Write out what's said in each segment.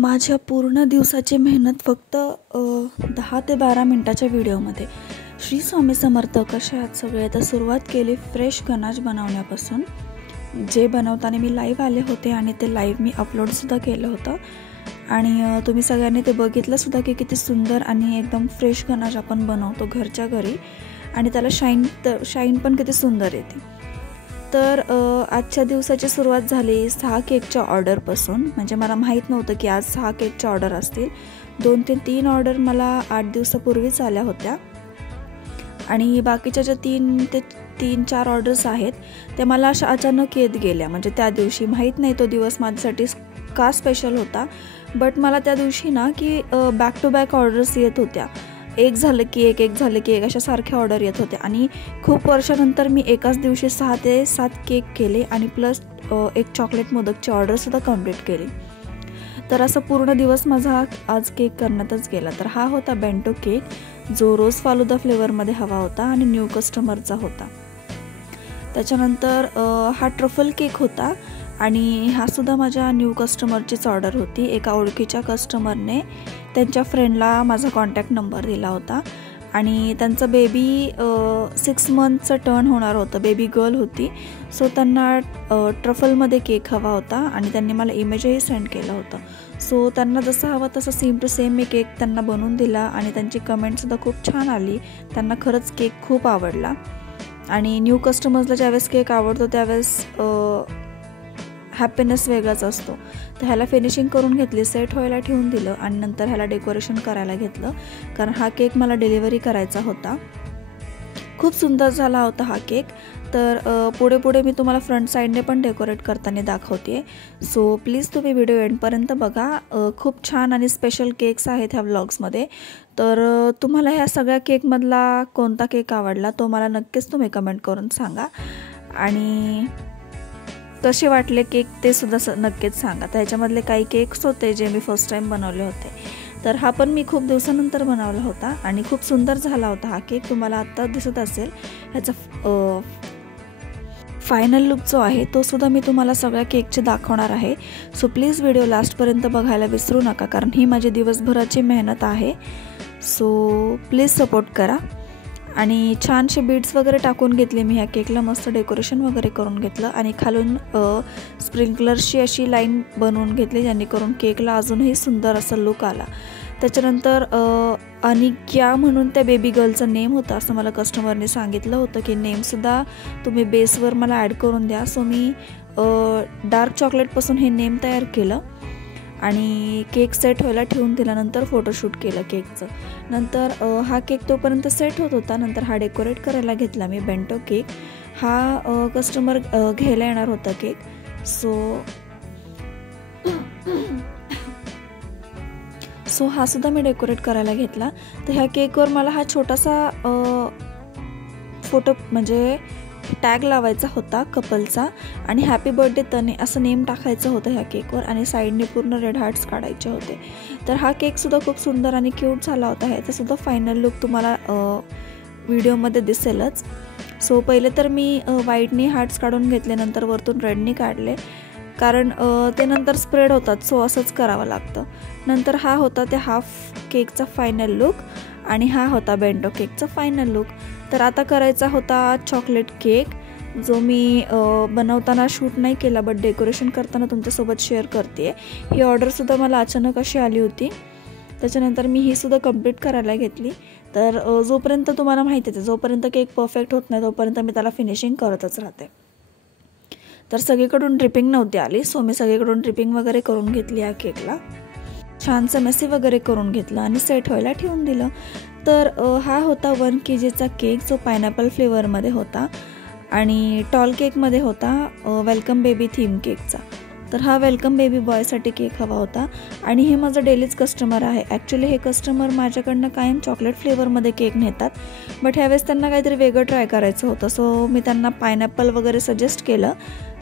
माझ्या पूर्ण दिवसाची मेहनत फक्त 10 ते 12 मिनटाच्या व्हिडिओमध्ये. श्री स्वामी समर्थ. कसे आहात सगळे? आता सुरुवात केली फ्रेश गनाश बनवण्यापासून, जे बनवताना मी लाईव्ह आले होते आणि ते लाईव्ह मी अपलोडसुद्धा केलं होतं आणि तुम्ही सगळ्यांनी ते बघितलंसुद्धा की किती सुंदर आणि एकदम फ्रेश गनाश आपण बनवतो घरच्या घरी आणि त्याला शाईन पण किती सुंदर येते. तर आजच्या दिवसाची सुरुवात झाली 6 केकच्या ऑर्डरपासून. म्हणजे मला माहीत नव्हतं की आज 6 केकच्या ऑर्डर असतील. 2 ते 3 ऑर्डर मला 8 दिवसापूर्वीच आल्या होत्या आणि बाकीच्या ज्या 3-4 ऑर्डर्स आहेत त्या मला अशा अचानक येत गेल्या. म्हणजे त्या दिवशी माहीत नाही तो दिवस माझ्यासाठी का स्पेशल होता, बट मला त्या दिवशी ना की बॅक टू बॅक ऑर्डर्स येत होत्या. एक झालं की एक अशा सारख्या ऑर्डर येत होत्या आणि खूप वर्षानंतर मी एकाच दिवशी 6 ते 7 केक केले आणि प्लस एक चॉकलेट मोदकची ऑर्डरसुद्धा कंप्लीट केली. तर असा पूर्ण दिवस माझा आज केक करण्यातच गेला. तर हा होता बेंटो केक, जो रोज फालुदा फ्लेवरमध्ये हवा होता आणि न्यू कस्टमरचा होता. त्याच्यानंतर हा ट्रफल केक होता आणि हा सुद्धा माझ्या न्यू कस्टमरचीच ऑर्डर होती. एका ओळखीच्या कस्टमरने त्यांच्या फ्रेंडला माझा कॉन्टॅक्ट नंबर दिला होता आणि त्यांचा बेबी 6 मंथचं टर्न होणार होतं, बेबी गर्ल होती. सो त्यांना ट्रफलमध्ये केक हवा होता आणि त्यांनी मला इमेजही सेंड केलं होतं. सो त्यांना जसं हवं तसं सेम टू सेम मी केक त्यांना बनवून दिला आणि त्यांची कमेंटसुद्धा खूप छान आली. त्यांना खरंच केक खूप आवडला आणि न्यू कस्टमर्सला ज्यावेळेस केक आवडतो त्यावेळेस हॅपीनेस वेगळाच असतो. तर ह्याला फिनिशिंग करून घेतली, सेट व्हायला ठेवून दिलं आणि नंतर ह्याला डेकोरेशन करायला घेतलं, कारण हा केक मला डिलिव्हरी करायचा होता. खूप सुंदर झाला होता हा केक. तर पुढे मी तुम्हाला फ्रंट साईडने पण डेकोरेट करताना दाखवते. सो प्लीज तुम्ही व्हिडिओ एंडपर्यंत बघा. खूप छान आणि स्पेशल केक्स आहेत ह्या व्लॉग्समध्ये. तर तुम्हाला ह्या सगळ्या केकमधला कोणता केक आवडला तो मला नक्कीच तुम्ही कमेंट करून सांगा आणि कसे वाटले केक ते सुद्धा नक्कीच सांगा. तर ह्याच्यामधले काही केक्स होते जे मी फर्स्ट टाईम बनवले होते. तर हा पण मी खूप दिवसानंतर बनवला होता आणि खूप सुंदर झाला होता हा केक. तुम्हाला आत्ता दिसत असेल ह्याचा फायनल लुक जो आहे तो सुद्धा मी तुम्हाला सगळ्या केकचे दाखवणार आहे. सो प्लीज व्हिडिओ लास्टपर्यंत बघायला विसरू नका, कारण ही माझी दिवसभराची मेहनत आहे. सो प्लीज सपोर्ट करा. आणि छानशे बीड्स वगैरे टाकून घेतले मी ह्या केकला, मस्त डेकोरेशन वगैरे करून घेतलं आणि खालून स्प्रिंकलर्सची अशी लाईन बनवून घेतली जेणेकरून केकला अजूनही सुंदर असा लुक आला. त्याच्यानंतर अनिक्या म्हणून त्या बेबी गर्लचं नेम होतं असं मला कस्टमरने सांगितलं होतं की नेमसुद्धा तुम्ही बेसवर मला ॲड करून द्या. सो मी डार्क चॉकलेटपासून हे नेम तयार केलं आणि केक सेट व्हायला ठेवून दिल्यानंतर फोटोशूट केलं केकचं. नंतर हा केक तोपर्यंत सेट होत होता. नंतर हा डेकोरेट करायला घेतला मी बेंटो केक. हा कस्टमर घ्यायला येणार होता केक. सो हा सुद्धा मी डेकोरेट करायला घेतला. तर ह्या केकवर मला हा छोटासा फोटो म्हणजे टॅग लावायचा होता कपलचा आणि हॅपी बर्थडे तने असं नेम टाकायचं होतं ह्या केकवर आणि साईडने पूर्ण रेड हार्ट्स काढायचे होते. तर हा केकसुद्धा खूप सुंदर आणि क्यूट झाला होता. ह्याचासुद्धा फायनल लुक तुम्हाला व्हिडिओमध्ये दिसेलच. सो पहिले तर मी व्हाईटनी हार्ट्स काढून घेतले, नंतर वरतून रेडनी काढले, कारण ते नंतर स्प्रेड होतात. सो असंच करावं लागतं. नंतर हा होता त्या हाफ केकचा फायनल लुक आणि हा होता बेंटो केकचा फायनल लुक. तर आता करायचा होता चॉकलेट केक, जो मी बनवताना शूट नाही केला बट डेकोरेशन करताना तुमच्यासोबत शेअर करते. ही ऑर्डरसुद्धा मला अचानक अशी आली होती. त्याच्यानंतर मी ही सुद्धा कंप्लीट करायला घेतली. तर जोपर्यंत तुम्हाला माहिती आहे जोपर्यंत केक परफेक्ट होत नाही तोपर्यंत मी त्याला फिनिशिंग करतच राहते. तर सगळीकडून ड्रिपिंग नव्हती आली, सो मी सगळीकडून ड्रिपिंग वगैरे करून घेतली या केकला. छानसं मेसी वगैरे करून घेतलं आणि सेट व्हायला ठेवून दिलं. तर हा होता 1 kgचा केक, जो पायनॅपल फ्लेवरमध्ये होता आणि टॉल केकमध्ये होता वेलकम बेबी थीम केकचा. तर हा वेलकम बेबी बॉयसाठी केक हवा होता आणि हे माझं डेलीच कस्टमर आहे. ॲक्च्युली हे कस्टमर माझ्याकडनं कायम चॉकलेट फ्लेवरमध्ये केक नेतात, बट ह्यावेळेस त्यांना काहीतरी वेगळं ट्राय करायचं होतं. सो मी त्यांना पायनॅपल वगैरे सजेस्ट केलं,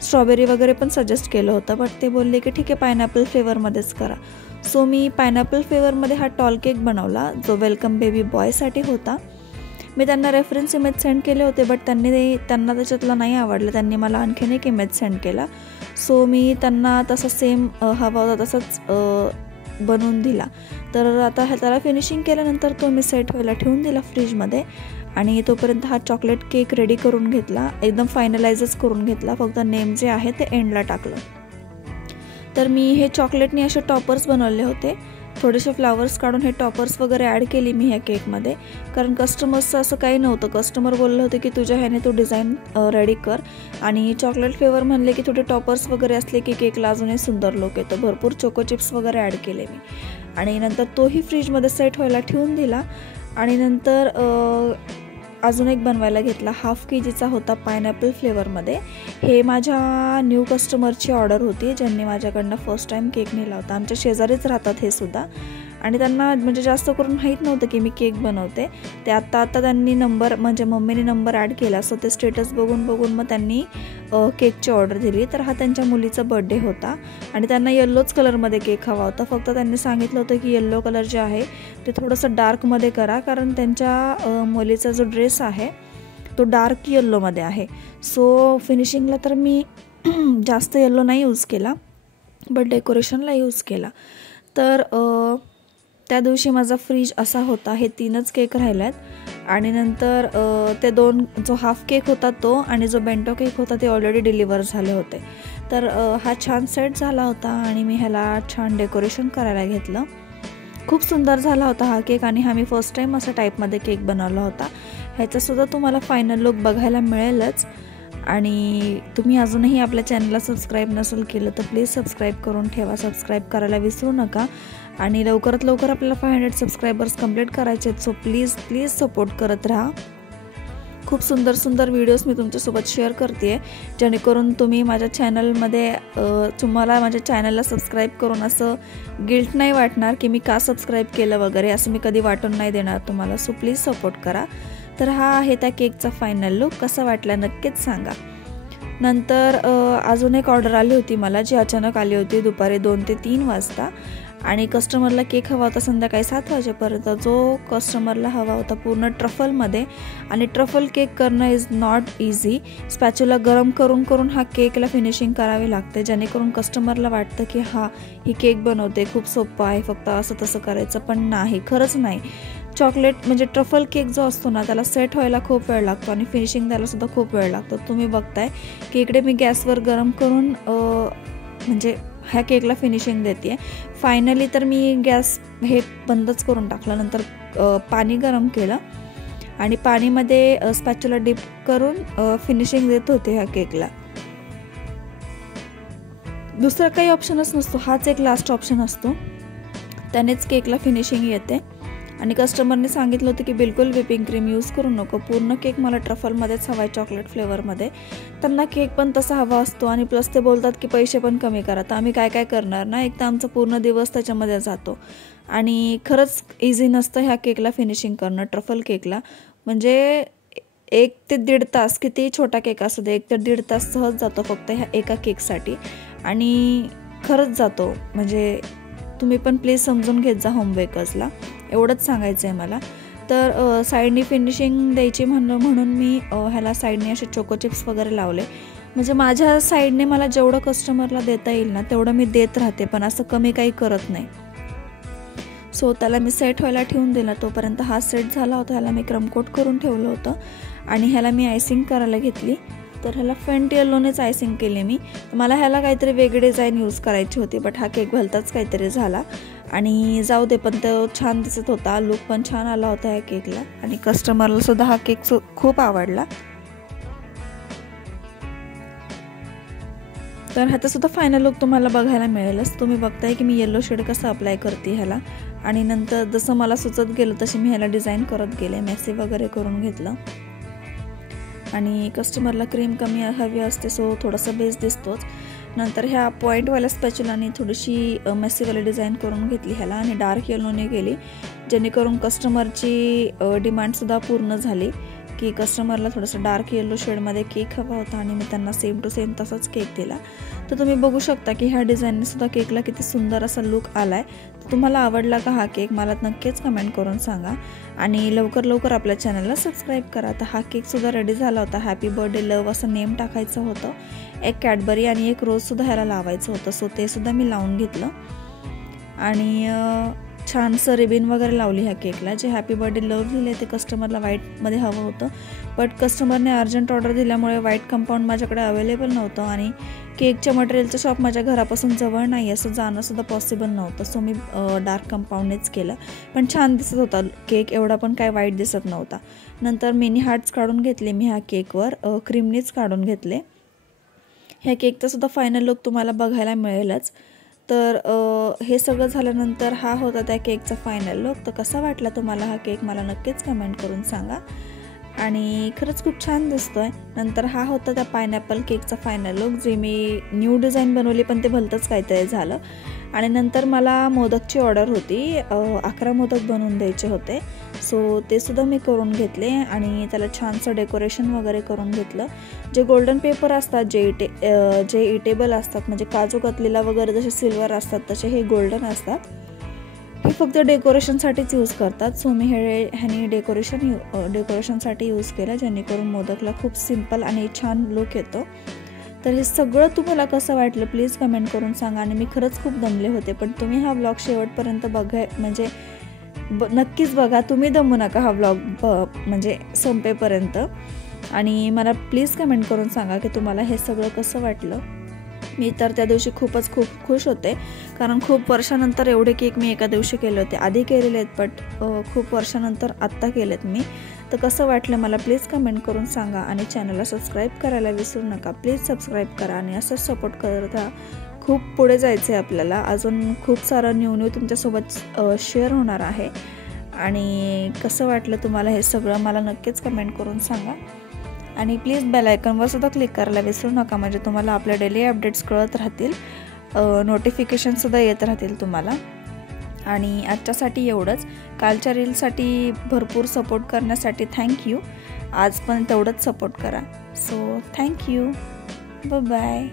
स्ट्रॉबेरी वगैरे पण सजेस्ट केलं होतं, बट ते बोलले की ठीक आहे पायनॅपल फ्लेवरमध्येच करा. सो मी पायनॅपल फ्लेवरमध्ये हा टॉल केक बनवला, जो वेलकम बेबी बॉयसाठी होता. मी त्यांना रेफरन्स इमेज सेंड केले होते, बट त्यांना त्याच्यातला नाही आवडलं. त्यांनी मला आणखीन एक इमेज सेंड केला. सो मी त्यांना तसा सेम हवा होता तसंच बनवून दिला. तर आता त्याला फिनिशिंग केल्यानंतर तो मी सेट व्हायला ठेवून दिला फ्रीजमध्ये आणि तोपर्यंत हा चॉकलेट केक रेडी करून घेतला, एकदम फायनलाइजच करून घेतला. फक्त नेम जे आहे ते एंडला टाकलं. तर मी हे चॉकलेटने असे टॉपर्स बनवले होते. थोडेसे फ्लावर्स काढून हे टॉपर्स वगैरे ॲड केली मी ह्या केकमध्ये, कारण कस्टमर्सचं असं काही नव्हतं. कस्टमर बोललं होते की तुझ्या ह्याने तू डिझाईन रेडी कर, आणि चॉकलेट फ्लेवर म्हणले की थोडे टॉपर्स वगैरे असले की केकला अजूनही सुंदर लुक येतो. भरपूर चोको चिप्स वगैरे ॲड केले मी आणि नंतर तोही फ्रीजमध्ये सेट व्हायला ठेवून दिला. आणि नंतर अजून एक बनवायला घेतला. 1/2 kgचा होता पायनॅपल फ्लेवरमध्ये. हे माझ्या न्यू कस्टमरची ऑर्डर होती, ज्यांनी माझ्याकडनं फर्स्ट टाईम केक नेला होता. आमच्या शेजारीच राहतात हे सुद्धा, आणि त्यांना म्हणजे जास्त करून माहीत नव्हतं की मी केक बनवते. ते आत्ता त्यांनी नंबर, म्हणजे मम्मीने नंबर ॲड केला, सो ते स्टेटस बघून मग त्यांनी केकची ऑर्डर दिली. तर हा त्यांच्या मुलीचा बड्डे होता आणि त्यांना येल्लोच कलरमध्ये केक हवा होता. फक्त त्यांनी सांगितलं होतं की येल्लो कलर जे आहे ते थोडंसं डार्कमध्ये करा, कारण त्यांच्या मुलीचा जो ड्रेस आहे तो डार्क येल्लोमध्ये आहे. सो फिनिशिंगला तर मी जास्त येल्लो नाही यूज केला, बट डेकोरेशनला यूज केला. तर त्या दिवशी माझा फ्रीज असा होता. हे 3च केक राहिल्यात आणि नंतर ते 2, जो 1/2 केक होता तो आणि जो बेंटो केक होता ते ऑलरेडी डिलिव्हर झाले होते. तर हा छान सेट झाला होता आणि मी ह्याला छान डेकोरेशन करायला घेतलं. खूप सुंदर झाला होता हा केक आणि हा मी फर्स्ट टाईम असा टाईपमध्ये केक बनवला होता. ह्याचासुद्धा तुम्हाला फायनल लुक बघायला मिळेलच. आणि तुम्ही अजूनही आपल्या चॅनलला सबस्क्राईब नसेल केलं तर प्लीज सबस्क्राईब करून ठेवा. सबस्क्राईब करायला विसरू नका आणि लवकरात लवकर आपल्याला 500 सबस्क्रायबर्स कंप्लीट करायचे आहेत. सो प्लीज सपोर्ट करत राहा. खूप सुंदर व्हिडिओज मी तुमच्यासोबत शेअर करते आहे, जेणेकरून तुम्ही माझ्या चॅनलमध्ये तुम्हाला माझ्या चॅनलला सबस्क्राईब करून असं गिल्ट नाही वाटणार की मी का सबस्क्राईब केलं वगैरे, असं मी कधी वाटून नाही देणार तुम्हाला. सो प्लीज सपोर्ट करा. तर हा आहे त्या केकचा फायनल लुक. कसा वाटला नक्कीच सांगा. नंतर अजून एक ऑर्डर आली होती मला, जी अचानक आली होती दुपारी 2 ते 3 वाजता, आणि कस्टमरला केक हवा होता संध्याकाळी 7 वाजेपर्यंत. जो कस्टमरला हवा होता पूर्ण ट्रफलमध्ये, आणि ट्रफल केक करणं इज नॉट इझी. स्पॅच्युला गरम करून हा केकला फिनिशिंग करावी लागते, जेणेकरून कस्टमरला वाटतं की ही केक बनवते, खूप सोपं आहे, फक्त असं तसं करायचं. पण नाही, खरंच नाही. चॉकलेट म्हणजे ट्रफल केक जो असतो ना, त्याला सेट व्हायला खूप वेळ लागतो आणि फिनिशिंग द्यायला सुद्धा खूप वेळ लागतो. तुम्ही बघताय की इकडे मी गॅसवर गरम करून म्हणजे ह्या केकला फिनिशिंग देते. फायनली तर मी गॅस हे बंदच करून टाकलं. नंतर पाणी गरम केलं आणि पाणीमध्ये स्पॅच्युला डिप करून फिनिशिंग देत होते ह्या केकला. दुसरा काही ऑप्शनच नसतो, हाच एक लास्ट ऑप्शन असतो, त्यानेच केकला फिनिशिंग येते. आणि कस्टमरने सांगितलं होतं की बिलकुल व्हिपिंग क्रीम यूज करू नको, पूर्ण केक मला ट्रफलमध्येच हवा आहे, चॉकलेट फ्लेवरमध्ये. त्यांना केक पण तसा हवा असतो आणि प्लस ते बोलतात की पैसे पण कमी करा. तर आम्ही काय करणार ना, एक तर आमचा पूर्ण दिवस त्याच्यामध्ये जातो आणि खरंच इझी नसतं ह्या केकला फिनिशिंग करणं, ट्रफल केकला. म्हणजे 1 ते 1.5 तास, किती छोटा केक असू दे, 1 ते 1.5 तास सहज जातो फक्त ह्या एका केकसाठी, आणि खरंच जातो. म्हणजे तुम्ही पण प्लीज समजून घेत जा होम बेकर्सला, एवढंच सांगायचं आहे मला. तर साईडनी फिनिशिंग द्यायची म्हणून मी ह्याला साईडने असे चोको चिप्स वगैरे लावले. म्हणजे माझ्या साईडने मला जेवढं कस्टमरला देता येईल ना तेवढं मी देत राहते, पण असं कमी काही करत नाही. सो त्याला मी सेट व्हायला ठेवून दिला. तोपर्यंत हा सेट झाला होता. ह्याला मी क्रमकोट करून ठेवलं होतं आणि ह्याला मी आयसिंग करायला घेतली. तर ह्याला फेंट येल्लोनेच आयसिंग केली मी. मला ह्याला काहीतरी वेगळी डिझाईन यूज करायची होती, बट हा केक भलताच काहीतरी झाला आणि जाऊ दे, पण तो छान दिसत होता, लुक पण छान आला होता ह्या केकला आणि कस्टमरला सुद्धा हा केक खूप आवडला. तर ह्याचा सुद्धा फायनल लुक तुम्हाला बघायला मिळेलच. तुम्ही बघताय की मी येल्लो शेड कसं अप्लाय करते ह्याला, आणि नंतर जसं मला सुचत गेलं तशी मी ह्याला डिझाईन करत गेले, मेसी वगैरे करून घेतलं. आणि कस्टमरला क्रीम कमी हवी असते, सो थोडासा बेस दिसतोच. नंतर ह्या पॉईंटवाल्या स्पॅच्युलाने थोडीशी मेसीवाली डिझाईन करून घेतली ह्याला आणि डार्क येलोने केली, जेणेकरून कस्टमरची डिमांडसुद्धा पूर्ण झाली की कस्टमरला थोडंसं डार्क येलो शेडमध्ये केक हवा होता आणि मी त्यांना सेम टू सेम तसाच केक दिला. तर तुम्ही बघू शकता की ह्या डिझाईनने सुद्धा केकला किती सुंदर असा लुक आला आहे. तर तुम्हाला आवडला का हा केक, मला नक्कीच कमेंट करून सांगा आणि लवकर आपल्या चॅनलला सबस्क्राईब करा. तर हा केकसुद्धा रेडी झाला होता. हॅपी बर्थडे लव असं नेम टाकायचं होतं, एक कॅडबरी आणि एक रोजसुद्धा ह्याला लावायचं होतं, सो ते सुद्धा मी लावून घेतलं. आणि छानसं रिबिन वगैरे लावली ह्या केकला. जे हॅपी बर्थडे लव्ह लिहिले ते कस्टमरला व्हाईटमध्ये हवं होतं, बट कस्टमरने अर्जंट ऑर्डर दिल्यामुळे व्हाईट कंपाऊंड माझ्याकडे अवेलेबल नव्हतं आणि केकच्या मटेरियलचं शॉप माझ्या घरापासून जवळ नाही, असं जाणंसुद्धा पॉसिबल नव्हतं. सो मी डार्क कंपाऊंडनेच केलं, पण छान दिसत होता केक, एवढा पण काय वाईट दिसत नव्हता. नंतर मिनी हार्ट्स काढून घेतले मी ह्या केकवर, क्रीमनीच काढून घेतले. ह्या केकचा सुद्धा फायनल लुक तुम्हाला बघायला मिळेलच. तर हे सगळं झाल्यानंतर हा होता त्या केकचा फायनल लुक. तर कसा वाटला तुम्हाला हा केक मला नक्कीच कमेंट करून सांगा. आणि खरंच खूप छान दिसतोय. नंतर हा होता त्या पायनॅपल केकचा फायनल लुक, जे मी न्यू डिझाईन बनवली पण ते भलतंच काहीतरी झालं. आणि नंतर मला मोदकची ऑर्डर होती, 11 मोदक बनवून द्यायचे होते. सो ते सुद्धा मी करून घेतले आणि त्याला छानसं डेकोरेशन वगैरे करून घेतलं. जे गोल्डन पेपर असतात, जे इटेबल असतात, म्हणजे काजू कतलीला वगैरे जसे सिल्वर असतात तसे हे गोल्डन असतात, हे फक्त डेकोरेशनसाठीच यूज करतात. सो मी ह्याने डेकोरेशनसाठी यूज केलं, जेणेकरून मोदकला खूप सिम्पल आणि छान लुक येतो. तर हे सगळं तुम्हाला कसं वाटलं प्लीज कमेंट करून सांगा. आणि मी खरंच खूप दमले होते, पण तुम्ही हा व्लॉग शेवटपर्यंत म्हणजे नक्कीच बघा, तुम्ही दमू नका हा व्लॉग म्हणजे संपेपर्यंत. आणि मला प्लीज कमेंट करून सांगा की तुम्हाला हे सगळं कसं वाटलं. मी तर त्या दिवशी खूप खुश होते, कारण खूप वर्षानंतर एवढे केक मी एका दिवशी केले होते. आधी केलेले आहेत, बट खूप वर्षानंतर आत्ता केलेत मी. तर कसं वाटलं मला प्लीज कमेंट करून सांगा. आणि चॅनलला सबस्क्राईब करायला विसरू नका. प्लीज सबस्क्राईब करा आणि असंच सपोर्ट करत राहा. खूप पुढे जायचं आहे आपल्याला, अजून खूप सारं न्यू तुमच्यासोबत शेअर होणार आहे. आणि कसं वाटलं तुम्हाला हे सगळं मला नक्कीच कमेंट करून सांगा. आणि प्लीज बेल आयकॉनवर सुद्धा क्लिक करायला विसरू नका, म्हणजे तुम्हाला आपल्या डेली अपडेट्स कळत राहतील, नोटिफिकेशनसुद्धा येत राहतील तुम्हाला. आणि आजच्यासाठी एवढंच. कालच्या रीलसाठी भरपूर सपोर्ट करण्यासाठी थँक्यू. आज पण तेवढंच सपोर्ट करा. So thank you. बाय.